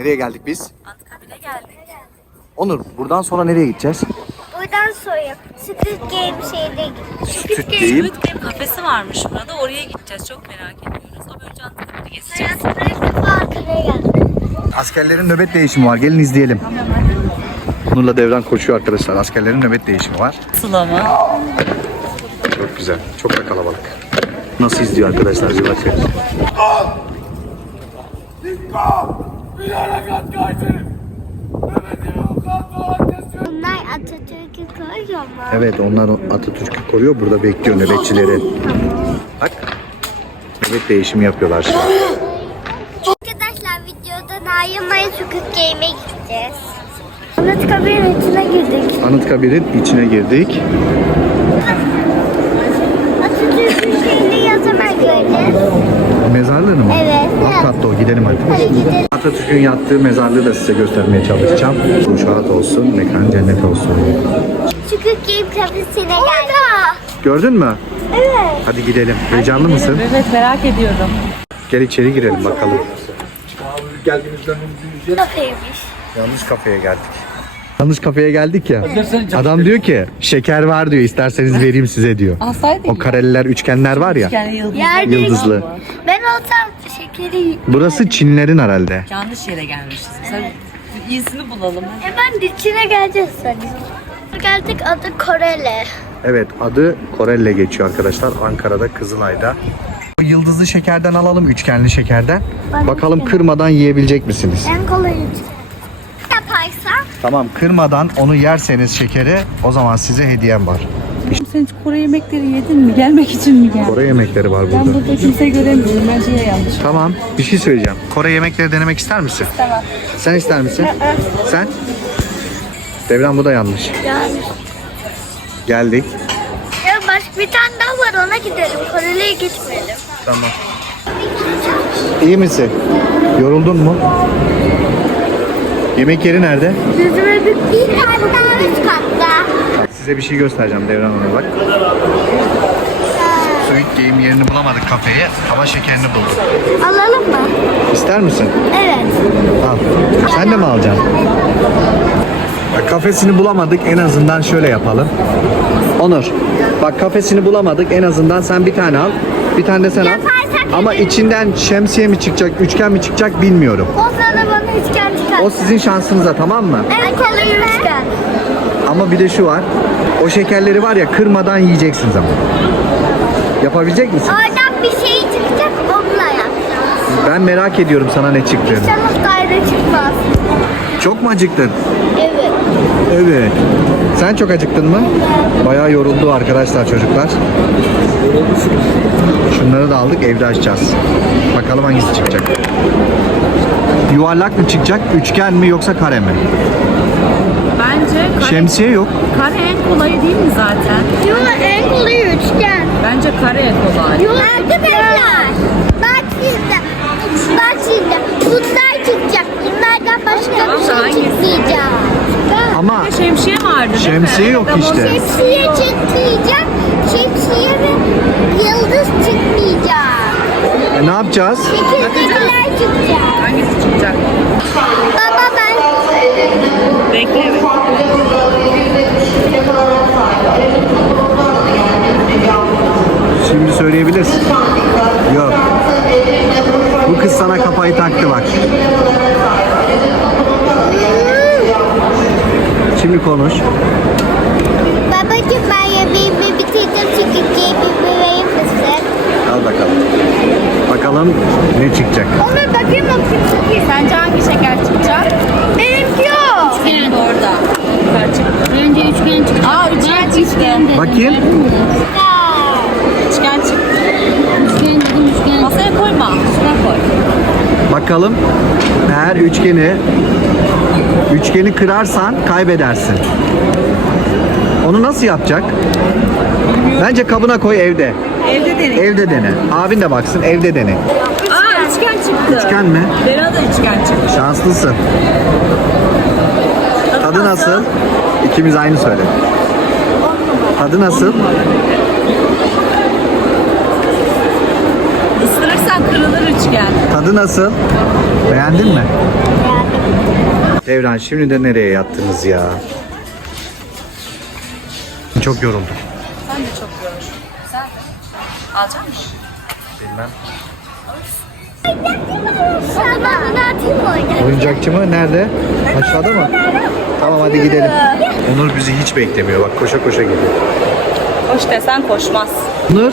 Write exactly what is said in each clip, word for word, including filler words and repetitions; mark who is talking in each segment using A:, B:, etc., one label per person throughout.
A: Nereye geldik biz?
B: Anıtkabir'e geldik.
A: Onur, buradan sonra nereye gideceğiz?
C: Buradan sonra Squid Game şeyine gideceğiz.
A: Squid Game.
B: Squid Game kafesi varmış burada. Oraya gideceğiz. Çok merak ediyoruz. Ama önce Anıtkabir'i gezeceğiz.
C: Hayatımda ilk defa Ankara'ya geldim.
A: Askerlerin nöbet değişimi var. Gelin izleyelim. Onur'la Devran koşuyor arkadaşlar. Askerlerin nöbet değişimi var.
B: Sıla mı?
A: Çok güzel. Çok da kalabalık. Nasıl izliyor arkadaşlar Zübakir?
C: Bunlar Atatürk'ü koruyor mu?
A: Evet, onlar Atatürk'ü koruyor. Burada bekliyor nöbetçileri. Bak. Nöbet değişimi yapıyorlar şimdi.
C: Arkadaşlar videodan ayrılmayın, Squid Game'e gideceğiz. Anıtkabir'in içine girdik.
A: Anıtkabir'in içine girdik.
C: Atatürk'ün şeyini yazamaz göreceğiz.
A: Mezarlığını mı?
C: Evet.
A: Alt katta o. Gidelim hadi.
C: Hadi gidelim.
A: Atatürk'ün yattığı mezarlığı da size göstermeye çalışacağım. Uşağı olsun, mekan cennet olsun.
C: Squid Game kafesine geldik.
A: Gördün mü?
C: Evet.
A: Hadi gidelim. Heyecanlı mısın?
B: Evet, merak ediyorum.
A: Gel içeri girelim bakalım.
C: Kafeymiş.
A: Yanlış kafeye geldik. Yanlış kafeye geldik ya. Adam diyor ki şeker var diyor, isterseniz vereyim size diyor.
B: Alsaydın
A: O kareliler, üçgenler var ya.
B: Yani yıldız.
C: Yerde
A: Yıldızlı.
C: Ben olsam şekeri...
A: Burası Çinlerin herhalde.
B: Yanlış yere gelmişiz. Mesela iyisini bulalım.
C: Hemen içine geleceğiz sanırım. Geldik, adı Koreli.
A: Evet, adı Korelle geçiyor arkadaşlar. Ankara'da, Kızılay'da. O yıldızlı şekerden alalım, üçgenli şekerden. Bakalım kırmadan yiyebilecek misiniz?
C: En kolayı. Yaparsa
A: Tamam, kırmadan onu yerseniz şekeri, o zaman size hediyem var.
B: Sen hiç Kore yemekleri yedin mi? Gelmek için mi geldin?
A: Kore yemekleri var
B: Ben
A: burada.
B: burada kimse göremiyorum. Bence ya yanlış.
A: Tamam, bir şey söyleyeceğim. Kore yemekleri denemek ister misin?
C: tamam.
A: Sen ister misin? Sen? Devran, bu da yanlış.
C: Yani.
A: Geldik.
C: Ya başka bir tane daha var, ona gidelim. Koreli'ye gitmeyelim.
A: Tamam. İyi misin? Yoruldun mu? Yemek yeri nerede?
C: Yüzüme bir, bir tane daha üst katta.
A: Size bir şey göstereceğim Devran Hanım'a bak. Squid Game yerini bulamadık kafeye ama şekerini bulduk.
C: Alalım mı?
A: İster misin?
C: Evet.
A: Al. Sen de mi alacaksın? Bak, kafesini bulamadık, en azından şöyle yapalım. Onur, bak kafesini bulamadık, en azından sen bir tane al. Bir tane de sen al.
C: Yaparsak
A: Ama içinden şemsiye mi çıkacak, üçgen mi çıkacak bilmiyorum.
C: O sana bana üçgen çıkar.
A: O sizin şansınıza, tamam mı?
C: En kolayı üçgen.
A: Ama bir de şu var. O şekerleri var ya, kırmadan yiyeceksiniz ama. Yapabilecek misin?
C: Oradan bir şey çıkacak, onunla yapacağız.
A: Ben merak ediyorum sana ne çıktığını.
C: İnşallah daire çıkmaz.
A: Çok mu acıktın?
C: Evet.
A: Evet. Sen çok acıktın mı? Bayağı yoruldu arkadaşlar çocuklar. Şunları da aldık, evde açacağız. Bakalım hangisi çıkacak. Yuvarlak mı çıkacak, üçgen mi yoksa kare mi?
B: Bence kare,
A: Şemsiye yok.
B: kare en kolayı değil mi zaten?
C: Yok, en kolayı üçgen.
B: Bence kare en kolay.
C: Yok, arkadaşlar. Bak şimdi. Bak şimdi. Bunlar çıkacak. Bunlardan başka bir şey
B: hangisi?
C: çıkmayacak.
A: Ama
B: Şemsiye vardı değil
A: şemsiye
B: mi?
A: yok
B: Tamam,
A: işte.
C: Şemsiye çıkmayacak. Şemsiye ve yıldız çıkmayacak.
A: E, ne yapacağız?
C: Çekirdeğler çıkacak.
B: Hangisi çıkacak?
C: Baba ben.
B: Bekle.
A: Şimdi söyleyebilirsin. Yok. Bu kız sana kafayı taktı bak. Şimdi konuş.
C: Babacığım ben yemeğimi bitirdim. Çekirdeğimi vereyim misin?
A: Al bakalım. Bakalım ne çıkacak.
C: Ona bakayım bakayım.
B: Sence hangi şeker çıkacak?
C: Benimki yok.
B: Üçgen de orada. Yukarı çıktı. Bence üçgen çıktı. Aa, üçgen çıktı.
A: Bakayım.
B: Üçgen çıktı. Üçgen dedim, üçgen. Masaya koyma. Şuna koy.
A: Bakalım. Eğer üçgeni üçgeni kırarsan kaybedersin. Onu nasıl yapacak? Bence kabına koy, evde.
B: Evde deneyin.
A: Evde dene. Abin de baksın, evde dene.
B: Aa, üçgen çıktı.
A: Üçgen mi?
B: Bera da üçgen çıktı.
A: Şanslısın. Tadı nasıl? İkimiz aynı söyledik. Tadı nasıl?
B: Isırırsan kırılır üçgen.
A: Tadı nasıl? Beğendin mi?
C: Yani
A: Devran şimdi de nereye yattınız ya? Çok yoruldum.
B: Ben de çok yoruldum. Sen de. Alacak mısın?
A: Bilmem.
C: Sana bunu atayım mı oyuna?
A: Oyuncakçı mı? Nerede? Aşağıda mı? Tamam hadi gidelim. Onur bizi hiç beklemiyor. Bak koşa koşa gidiyor.
B: Koş desen koşmaz.
A: Onur.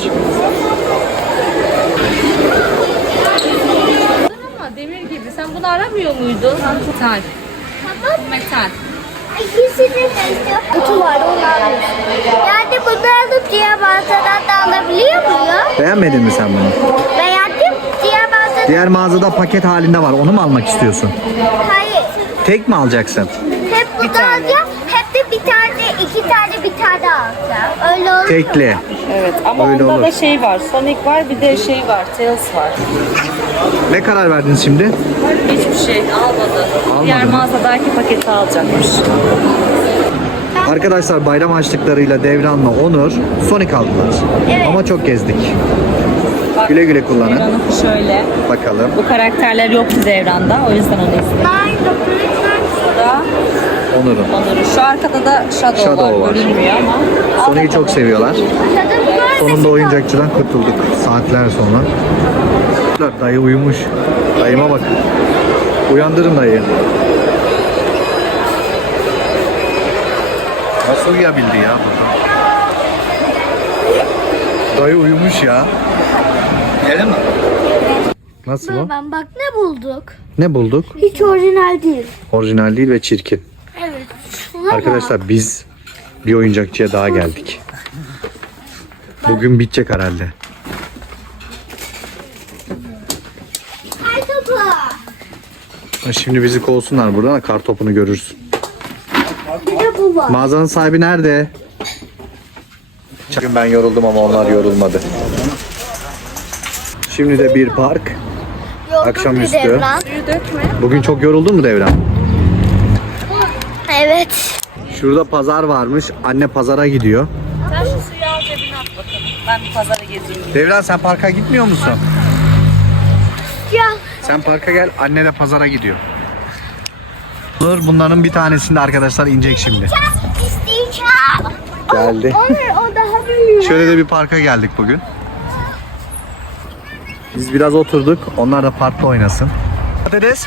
B: Ama demir gibi. Sen bunu aramıyor muydun? Metal.
C: Tamam.
B: Metal.
C: İkisini de istiyor. Kutu var onu alıyorsun. Yani bunu alıp diğer mağazadan da alabiliyor muyum?
A: Beğenmedin mi sen bunu?
C: Beğendim. Diğer mağazadan...
A: Diğer mağazada paket halinde var. Onu mu almak istiyorsun?
C: Hayır.
A: Tek mi alacaksın?
C: Hep bunu alacağım. Hep de bir tane, iki tane bir tane alacağım. Öyle olur mu?
A: Tekli.
B: Evet ama
A: Öyle
B: onda
A: olur.
B: da şey var. Sonic var bir de şey var. Tails var.
A: Ne karar verdiniz şimdi?
B: Hiçbir şey almadı.
A: Almadı
B: Diğer
A: mı?
B: mağazadaki paketi alacakmış.
A: Arkadaşlar bayram harçlıklarıyla Devran'la Onur Sonic aldılar.
C: Evet.
A: Ama çok gezdik.
B: Bak,
A: Güle güle kullanın.
B: Devran'ın şöyle.
A: Bakalım.
B: Bu karakterler yoktu Devran'da. O yüzden onu istedim. Burada
A: Onur'un.
B: Onur'un. Şu arkada da Shadow,
A: Shadow
B: var.
A: var.
B: Görünmüyor ama.
A: Sonic'i çok seviyorlar. Sonunda oyuncakçıdan kurtulduk. Saatler sonra. Dayı uyumuş. Dayıma bak. Uyandırın dayı. Nasıl uyuyabildi ya? Dayı uyumuş ya. Gelin mi? Nasıl o?
C: Ben bak ne bulduk.
A: Ne bulduk?
C: Hiç orijinal değil.
A: Orijinal değil ve çirkin.
C: Evet. Şuna
A: Arkadaşlar biz bir oyuncakçıya daha geldik. Bugün bitecek herhalde.
C: Ay topu.
A: Şimdi bizi kovsunlar buradan, kar topunu görürsün.
C: Bir de bu var.
A: Mağazanın sahibi nerede? Bugün ben yoruldum ama onlar yorulmadı. Şimdi de bir park.
C: Yoldum
A: Akşamüstü.
C: bir devran.
B: Suyu dökme.
A: Bugün çok yoruldun mu Devran?
C: Evet.
A: Şurada pazar varmış. Anne pazara gidiyor.
B: Sen şu suyu al cebine at bakalım. Ben bir pazara gezeyim.
A: Devran sen parka gitmiyor musun?
C: Ya.
A: Sen parka gel. Anne de pazara gidiyor. Dur bunların bir tanesini de arkadaşlar inecek şimdi.
C: İsteyeceğim.
A: Geldi.
C: O, o daha büyük.
A: Şöyle de bir parka geldik bugün. Biz biraz oturduk. Onlar da parkta oynasın. Patates.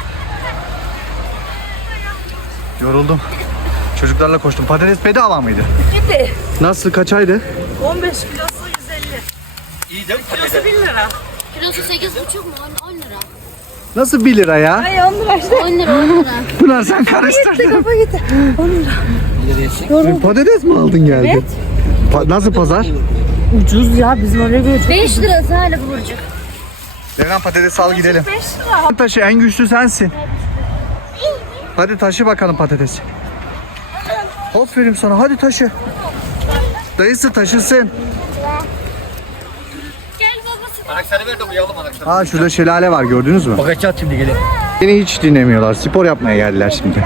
A: Yoruldum. Çocuklarla koştum. Patates bedava mıydı?
B: Gitti.
A: Nasıl kaçaydı?
B: on beş kilosu yüz elli. İyi değil mi? Kilosu bin lira.
D: Kilosu sekiz buçuk mu? on lira.
A: Nasıl bir lira ya?
B: Ay on lira işte.
D: on lira on lira.
A: Pınar sen karıştırdın.
B: Kafa gitti. on lira.
A: Patates mi aldın geldi?
B: Evet.
A: Pa- nasıl pazar?
B: Ucuz ya bizim oraya göre çok
D: beş lirası hala bu burcuk.
A: Devran patates al gidelim.
B: beş lira.
A: Taşı en güçlü sensin. Hadi taşı bakalım patatesi. Aferin sana, hadi taşı. Dayısı taşısın.
E: Anahtarı ver de uyuyalım anahtarı.
A: Aa şurada şelale var, gördünüz mü?
E: Bakacağız şimdi gelin.
A: Beni hiç dinlemiyorlar. Spor yapmaya geldiler şimdi.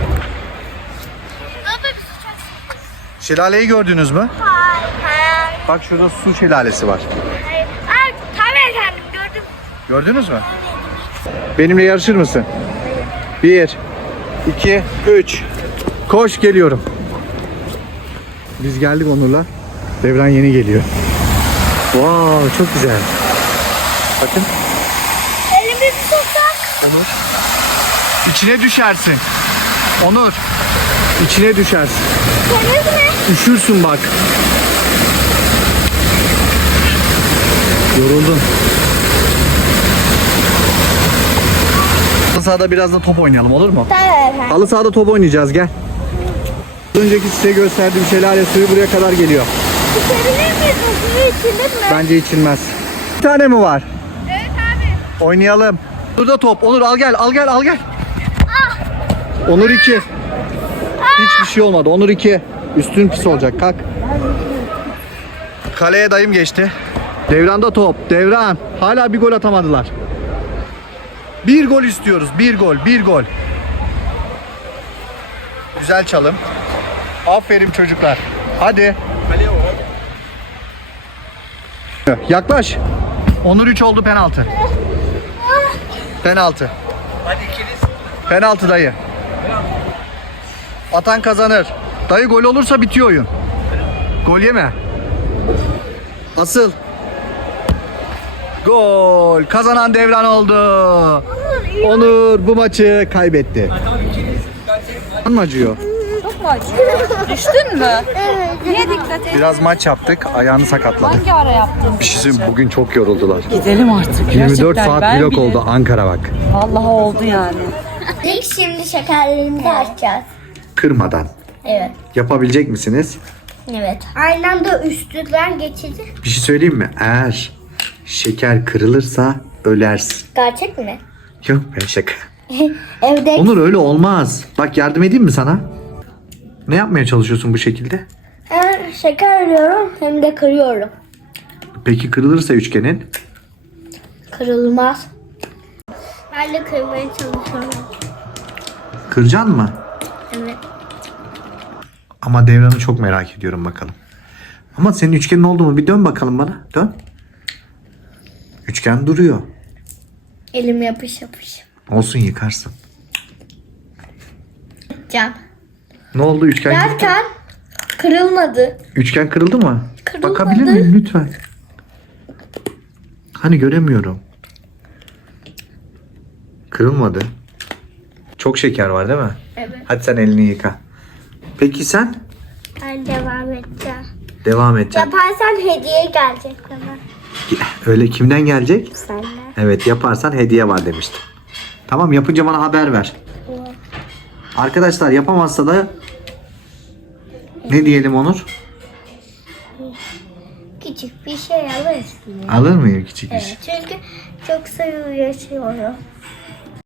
A: Şelaleyi gördünüz mü?
C: Hayır.
A: Bak şurada su şelalesi var.
C: Hayır. Ay, tabii efendim gördüm.
A: Gördünüz mü? Benimle yarışır mısın? Bir, iki, üç. Koş, geliyorum. Biz geldik Onur'la. Devran yeni geliyor. Wow, çok güzel. Bakın.
C: Elimi bir tutsak.
A: Onur. İçine düşersin. Onur. İçine düşersin.
C: Temiz mi?
A: Üşürsün bak. Yoruldun. Halı sahada biraz da top oynayalım, olur mu?
C: Tabii efendim.
A: Halı sahada top oynayacağız, gel. Az önceki size gösterdiğim şelale suyu buraya kadar geliyor.
C: İçebilir miyiz? Suyu içilir mi?
A: Bence içilmez. Bir tane mi var?
C: Evet abi.
A: Oynayalım. Burada top. Onur al gel, al gel, al gel. Onur iki. Hiçbir şey olmadı. Onur iki. Üstün pis olacak. Kalk. Kaleye dayım geçti. Devran'da top. Devran. Hala bir gol atamadılar. Bir gol istiyoruz. Bir gol. Bir gol. Güzel çalım. Aferin çocuklar. Hadi. Yaklaş. Onur üç oldu, penaltı. Penaltı.
E: Hadi ikiniz.
A: Penaltı dayı. Atan kazanır. Dayı gol olursa bitiyor oyun. Gol yeme. Asıl. Gol. Kazanan Devran oldu. Onur bu maçı kaybetti. Kan mı acıyor?
B: Çok mu acıyor? Düştün mü? Niye dikkat et?
A: Biraz maç yaptık. Ayağını sakatladı.
B: Hangi ara yaptın?
A: Bir şey söyleyeyim, bugün çok yoruldular.
B: Gidelim artık.
A: yirmi dört
B: Gerçekten
A: saat
B: ben
A: vlog
B: bile-
A: oldu Ankara bak.
B: Vallahi oldu yani.
C: İlk şimdi şekerlerimizi açacağız.
A: Kırmadan.
C: Evet.
A: Yapabilecek misiniz?
C: Evet. Aynı anda üstünden geçeceğiz.
A: Bir şey söyleyeyim mi? Eğer şeker kırılırsa ölersin.
C: Gerçek mi?
A: Yok be şaka.
C: Evde
A: Onur öyle olmaz. Bak yardım edeyim mi sana? Ne yapmaya çalışıyorsun bu şekilde?
C: hem şeker arıyorum hem de kırıyorum.
A: Peki kırılırsa üçgenin?
C: Kırılmaz. Ben de kırmaya çalışıyorum.
A: Kıracaksın mı?
C: Evet.
A: Ama Devran'ı çok merak ediyorum bakalım. Ama senin üçgenin oldu mu? Bir dön bakalım bana. Dön. Üçgen duruyor.
C: Elim yapış yapış.
A: Olsun yıkarsın.
C: Can.
A: Ne oldu üçgen?
C: Derken kırılmadı.
A: Üçgen kırıldı mı?
C: Kırılmadı.
A: Bakabilir miyim lütfen? Hani göremiyorum. Kırılmadı. Çok şeker var değil mi?
C: Evet.
A: Hadi sen elini yıka. Peki sen?
C: Ben devam edeceğim.
A: Devam edeceksin.
C: Yaparsan hediye gelecek bana.
A: Öyle kimden gelecek?
C: Senden.
A: Evet yaparsan hediye var demiştim. Tamam yapınca bana haber ver. Arkadaşlar yapamazsa da ne diyelim Onur?
C: Küçük bir şey alırsın.
A: Alır mıyım küçük bir şey?
C: Evet, çünkü çok seviyorum.